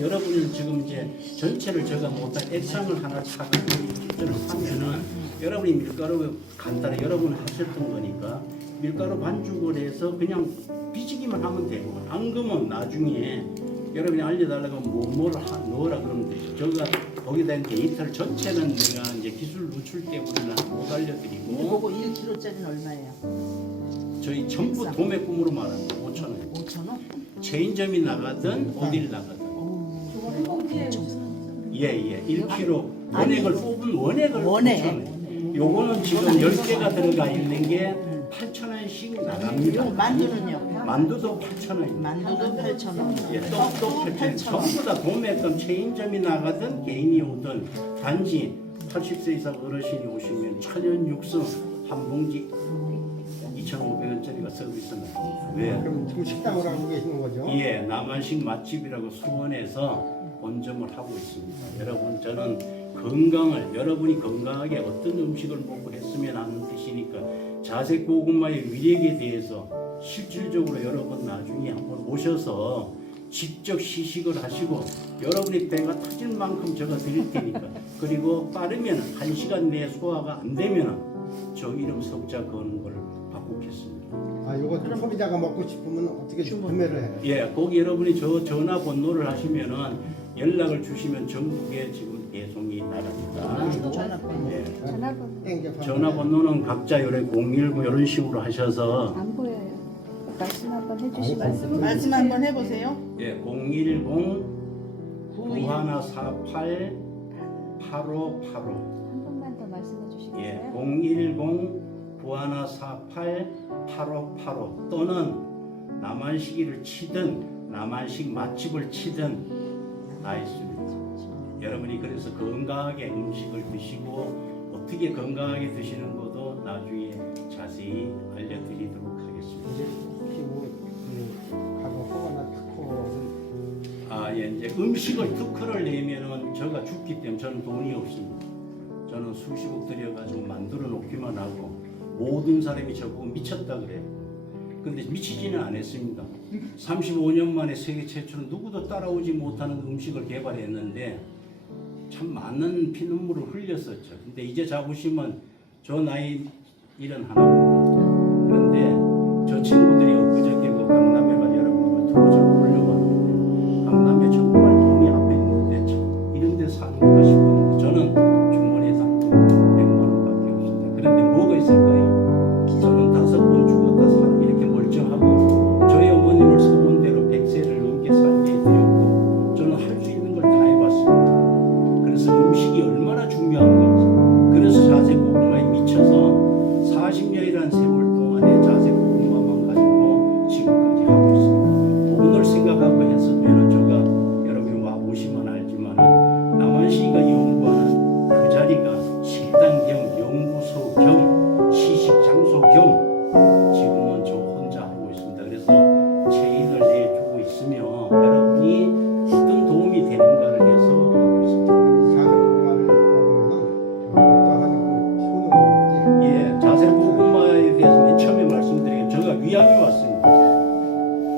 여러분은 지금 이제 전체를 제가 못한 액상을 하나 저는 하면은 여러분이 밀가루 간단히 여러분 하셨던 거니까 밀가루 반죽을 해서 그냥 빚기만 하면 되고 안 그러면 나중에 여러분이 알려달라고 뭐 뭐를 하- 넣으라 그러면 되죠. 저가 거기에 대한 데이터를 전체는 내가 이제 기술 노출 때문에 못 알려드리고 그거 1kg짜리는 얼마예요? 저희 전부 도매금으로 말하는 거 5천 원. 5천 원? 체인점이 나가든 어딜 나가든 예 예 1kg 원액을 뽑은 원액을 원액. 5,000원. 요거는 지금 10개가 들어가 있는 게 8,000원씩 나갑니다. 만두는요? 만두도 8,000원입니다. 만두도 8천 원. 예, 떡도 8,000원. 전부 다 도매점 체인점이 나가든 개인이 오든 단지 80세 이상 어르신이 오시면 천연 육수 한 봉지 2,500원짜리가 서비스입니다. 왜? 그럼 지금 식당을 하고 계시는 거죠? 예, 남한식 맛집이라고 수원에서 본점을 하고 있습니다. 여러분, 저는 건강을 여러분이 건강하게 어떤 음식을 먹고 했으면 하는 뜻이니까 자색 고구마의 위력에 대해서 실질적으로 여러분 나중에 한번 오셔서 직접 시식을 하시고 여러분이 배가 터질 만큼 제가 드릴 테니까 그리고 빠르면 한 시간 내에 소화가 안 되면 저 이름 석자 거는 걸 바꾸겠습니다. 아, 요거 소비자가 먹고 싶으면 어떻게 구매를 해요? 예, 거기 여러분이 저 전화 번호를 하시면은 연락을 주시면 전국에 지금 배송이 나갑니다. 전화번호. 예. 땡겨 전화 번호는 각자 요래 019 이런 식으로 하셔서 안 보여요. 말씀 한번 해주시면 말씀 한번 해보세요. 예, 010 9148 8585 한 번만 더 말씀해 예, 주시겠어요? 010 9148 8585 또는 남한시기를 치든 남한식 맛집을 치든 다 있습니다. 여러분이 그래서 건강하게 음식을 드시고 어떻게 건강하게 드시는 것도 나중에 자세히 알려드리도록 하겠습니다. 뭐 그, 가고 허거나 특허를 아, 예, 이제 음식을 특허를 내면은 제가 죽기 때문에 저는 돈이 없습니다. 저는 수십억 들여가지고 만들어 놓기만 하고 모든 사람이 저보고 미쳤다 그래요. 근데 미치지는 않았습니다. 35년 만에 세계 최초로 누구도 따라오지 못하는 음식을 개발했는데 참 많은 피눈물을 흘렸었죠. 근데 이제 잡으시면 저 나이 일은 하나입니다. 그런데 저 친구들이 엊그저께 그 강남에 가 여러분 좀 올려봤는데 강남에 정말 돈이 앞에 있는데 참 이런 데 사는가 싶었는데 저는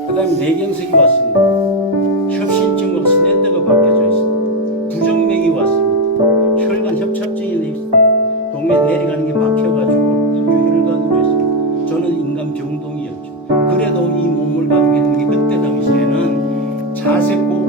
그 다음에 뇌경색이 왔습니다. 협신증으로 스탠드가 바뀌어져 있습니다. 부정맥이 왔습니다. 혈관 협착증이 동에 내려가는 게 막혀가지고 인류 혈관으로 했습니다. 저는 인간 병동이었죠. 그래도 이 몸을 가지고 있는 게 그때 당시에는 자색 고